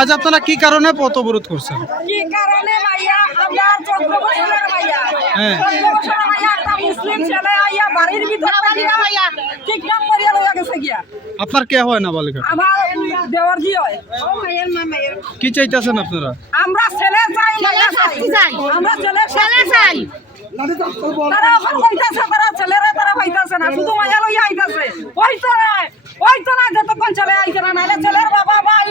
আজ আপনারা কি কারণে পথ অবরোধ করছেন? কি কারণে ভাইয়া? আমরা চোদ্দ বছরের ভাইয়া। হ্যাঁ। ভাইয়া একটা মুসলিম ছেলে আইয়া বাড়ির ভিতরে ভাইয়া। ভাইয়া কিডন্যাপ করিয়া লইয়া গেছে গিয়া। আপনার কে হয় না বালিকা? আমার দেওয়ার জি হয়। ও মায়ের মা মায়ের কি চাইতেছেন আপনারা? আমরা ছেলে চাই মাইয়া চাই। আমরা ছেলে ছেলে চাই। তারা এখন হইতাছে তারা ছেলেরা তারা না শুধু মাইয়া লইয়া আইতাছে। হইতো না হইতো না যতক্ষণ ছেলে আইছে না নাহলে ছেলের বাবা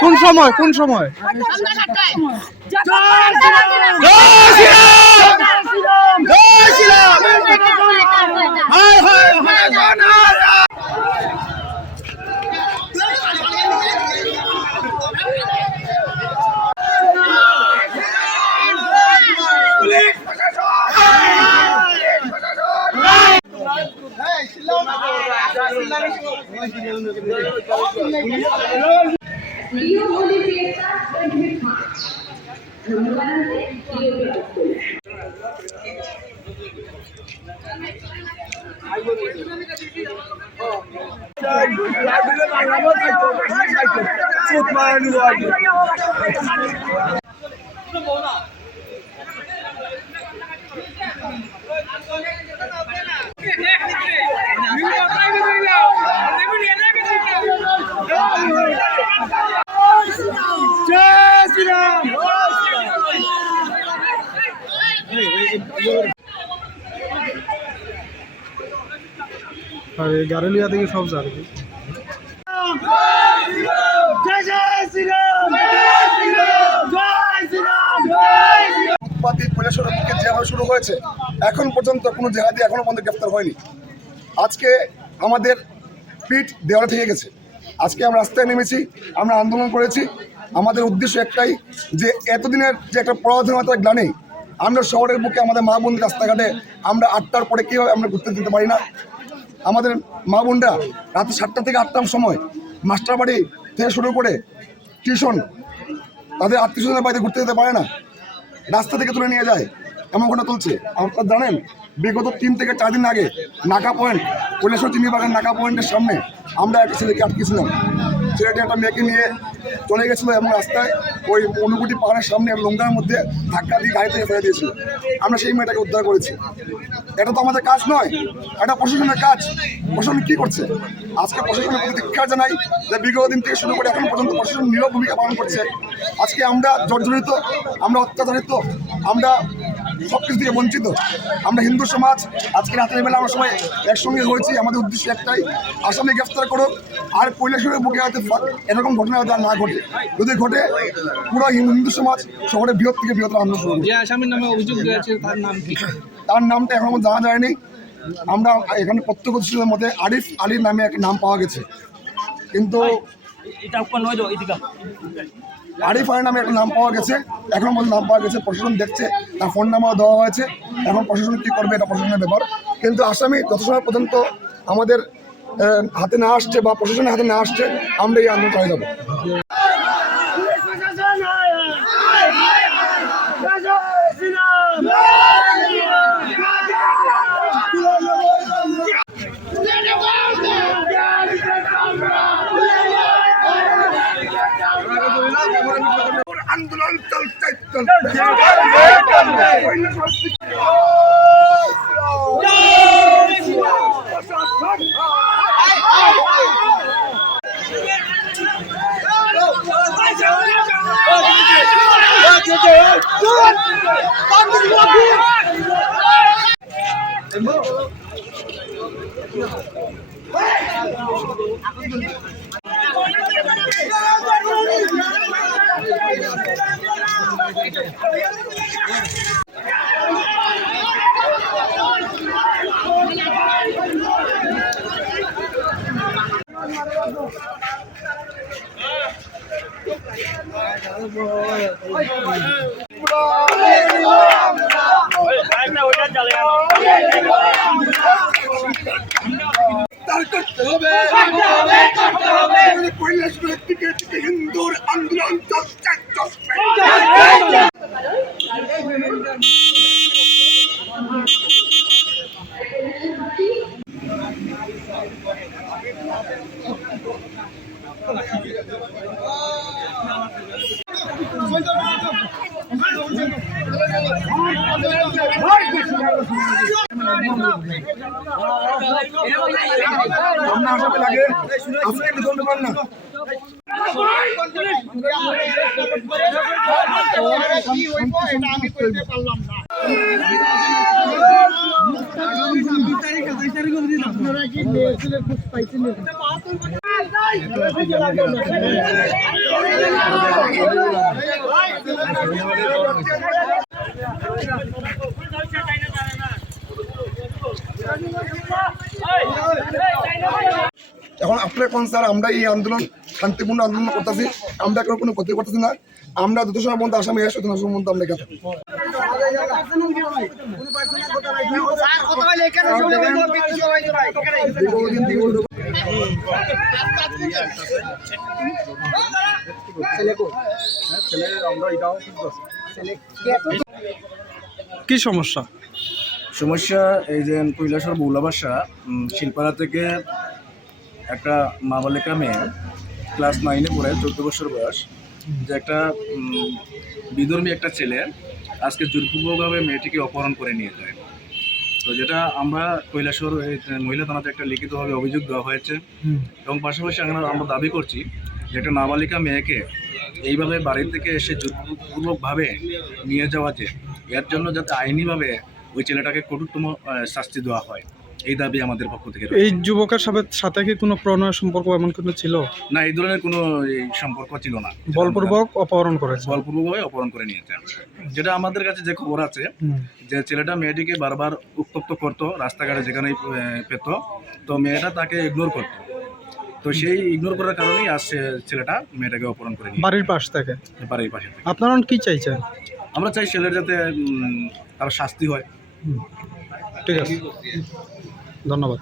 কোন সময় কোন সময় only creates that ultimate match. Number one, Thank you. আর এই গাড়ি লিয়া দেখি সব কৈলাসরের যেভাবে শুরু হয়েছে। এখন পর্যন্ত কোনো জেহাদি এখনও পর্যন্ত গ্রেফতার হয়নি। আজকে আমাদের পিঠ দেওয়ালে থেকে গেছে। আজকে আমরা রাস্তায় নেমেছি, আমরা আন্দোলন করেছি। আমাদের উদ্দেশ্য একটাই যে এতদিনের যে একটা পরাধীনতার গ্লানি, আমরা শহরের বুকে আমাদের মা বোন রাস্তাঘাটে আমরা আটটার পরে কীভাবে আমরা ঘুরতে দিতে পারি না? আমাদের মা বোনরা রাত সাতটা থেকে আটটার সময় মাস্টার বাড়ি থেকে শুরু করে টিউশন তাদের আত্মীয় স্বজনের বাড়িতে ঘুরতে যেতে পারে না। রাস্তা থেকে তুলে নিয়ে যায়। এমন ঘটনা তুলছে আপনারা জানেন, বিগত তিন থেকে চার দিন আগে নাকা পয়েন্ট কৈলাসর চিনিবাগান নাকা পয়েন্টের সামনে আমরা একটা ছেলেকে আটকেছিলাম। ছেলেটি একটা মেয়েকে নিয়ে চলে গেছিল এবং রাস্তায়। ওই অনুকুটি পাহাড়ের সামনে লঙ্গার মধ্যে ধাক্কা দিয়ে গাড়ি থেকে ফেলে দিয়েছিল। আমরা সেই মেয়েটাকে উদ্ধার করেছি। এটা তো আমাদের কাজ নয়, এটা প্রশাসনের কাজ। প্রশাসন কি করছে? আজকে প্রশাসনের প্রতি ধিক্ষার জানাই যে বিগত দিন থেকে শুরু করে এখন পর্যন্ত প্রশাসন নীরব ভূমিকা পালন করছে। আজকে আমরা জর্জরিত, আমরা অত্যাচারিত, আমরা সব কিছু থেকে বঞ্চিত। আমরা হিন্দু সমাজ আজকে রাতের বেলা আমরা সবাই একসঙ্গে হয়েছি। আমাদের উদ্দেশ্য একটাই আসামি গ্রেফতার করুক। আর কৈলাসরের বুকে হয়তো এরকম ঘটনা যাতে আর না ঘটে। যদি ঘটে পুরো হিন্দু সমাজ শহরে বৃহৎ থেকে বৃহত্তর আন্দোলন শুরু করবে। আসামির নামে অভিযোগ তার নাম কি? তার নামটা এখনও জানা যায়নি। আমরা এখানে প্রত্যক্ষদর্শীদের মধ্যে আরিফ আলীর নামে একটা নাম পাওয়া গেছে। কিন্তু এটা আরিফ নামে একটা নাম পাওয়া গেছে এখন পর্যন্ত নাম পাওয়া গেছে, প্রশাসন দেখছে, তার ফোন নাম্বার দেওয়া হয়েছে, এখন প্রশাসন কী করবে এটা প্রশাসনের ব্যাপার। কিন্তু আসামি যত সময় পর্যন্ত আমাদের হাতে না আসছে বা প্রশাসনের হাতে না আসছে, আমরা এই আন্দোলন চালিয়ে যাব। আন্দোলন চলতে চলতে Oh, আমরা আসামে লাগে আজকে একটু ধন্যবাদ না এখন আপনারা কোন স্যার আমরা এই আন্দোলন, শান্তিপূর্ণ আন্দোলন করতেছি। আমরা এখন কোনো ক্ষতি করতেছি না। আমরা দ্রুত সময় পর্যন্ত আসামে এসে দ্রুত সময় পর্যন্ত আমরা এখানে। কি সমস্যা? সমস্যা এই যে কৈলাসর বৌলাবাসা শিলপাড়া থেকে একটা মা বালিকা মেয়ে ক্লাস নাইনে পড়ে চোদ্দ বছর বয়স যে একটা বিধর্মী একটা ছেলে আজকে জোরপূর্বকভাবে মেয়েটিকে অপহরণ করে নিয়ে যায়। তো যেটা আমরা কৈলাসর এই মহিলা থানাতে একটা লিখিতভাবে অভিযোগ দেওয়া হয়েছে এবং পাশাপাশি আমরা আমরা দাবি করছি যে একটা নাবালিকা মেয়েকে এইভাবে বাড়ি থেকে এসে জোরপূর্বকভাবে নিয়ে যাওয়া যে এর জন্য যাতে আইনিভাবে ওই ছেলেটাকে কঠোরতম শাস্তি দেওয়া হয়। এই দাবি আমাদের পক্ষ থেকে এই যুবকের সাথে সাথে কি কোনো প্রণয় সম্পর্ক এমন কোনো ছিল? না এই ধরনের কোনো সম্পর্ক ছিল না। বলপূর্বক অপহরণ করেছে। বলপূর্বকভাবে অপহরণ করে নিয়েছে। যেটা আমাদের কাছে যে খবর আছে যে ছেলেটা মেয়েটিকে বারবার উত্তপ্ত করতো রাস্তাঘাটে যেখানেই পেত তো মেয়েটা তাকে ইগনোর করতো। তো সেই ইগনোর করার কারণেই আজ সে- ছেলেটা মেয়েটাকে অপহরণ করে বাড়ির পাশ থেকে। বাড়ির পাশে। আপনারা কি চাইছেন? আমরা চাই ছেলের যাতে তার শাস্তি হয়। ঠিক আছে। ধন্যবাদ।